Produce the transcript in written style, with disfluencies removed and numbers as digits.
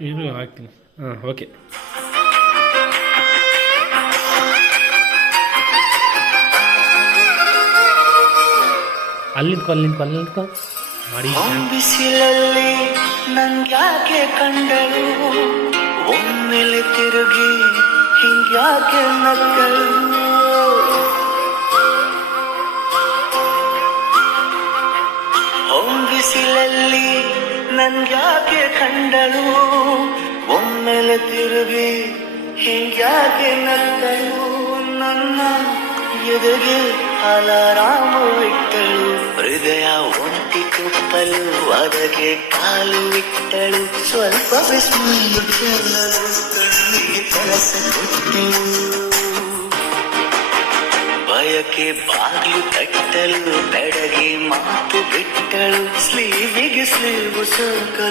ಇರು ಹಾಕ್ತೀನಿ. ಹಾಂ, ಓಕೆ. ಅಲ್ಲಿಂದ್ಕೊ ಮಾಡಿ. ಬಿಸಿಲಲ್ಲಿ ನಂಗ್ಯಾಕೆ ಕಂಡಳು, ಒಮ್ಮೆಲೆ ತಿರುಗಿ ಹಿಂಗ್ಯಾಕೆ ನಕ್ಕಳು. ಬಿಸಿಲಲ್ಲಿ ನನ್ಗ್ಯಾಕೆ ಕಂಡಳು, ಒಮ್ಮೆಲೆ ತಿರುಗಿ ಹಿಂಗ್ಯಾಕೆ ನಕ್ಕಳು. ನನ್ನ ಎದೆಗೆ ಅಲಾರಾಮ ಇಟ್ಟಳು, ಹೃದಯ ಒಂಟಿ ಕುಪ್ಪಲು ಅದಕ್ಕೆ ಕಾಲು ಇಟ್ಟಳು. ಸ್ವಲ್ಪ ಬಿಸಿಲು ಚೆಲ್ಲಲು ಕಣ್ಣಿಗೆ ಕೆಲಸ ಕೊಟ್ಟಳು, ಬಯಕೆ ಬಾಗಿಲು ತಟ್ಟಲು ಬೆಡಗಿ ಮಾತು ಬಿಟ್ಟಳು. ಸ್ಲೀವಿಗೆ ಸ್ಲೀವು ಸೋಕಲು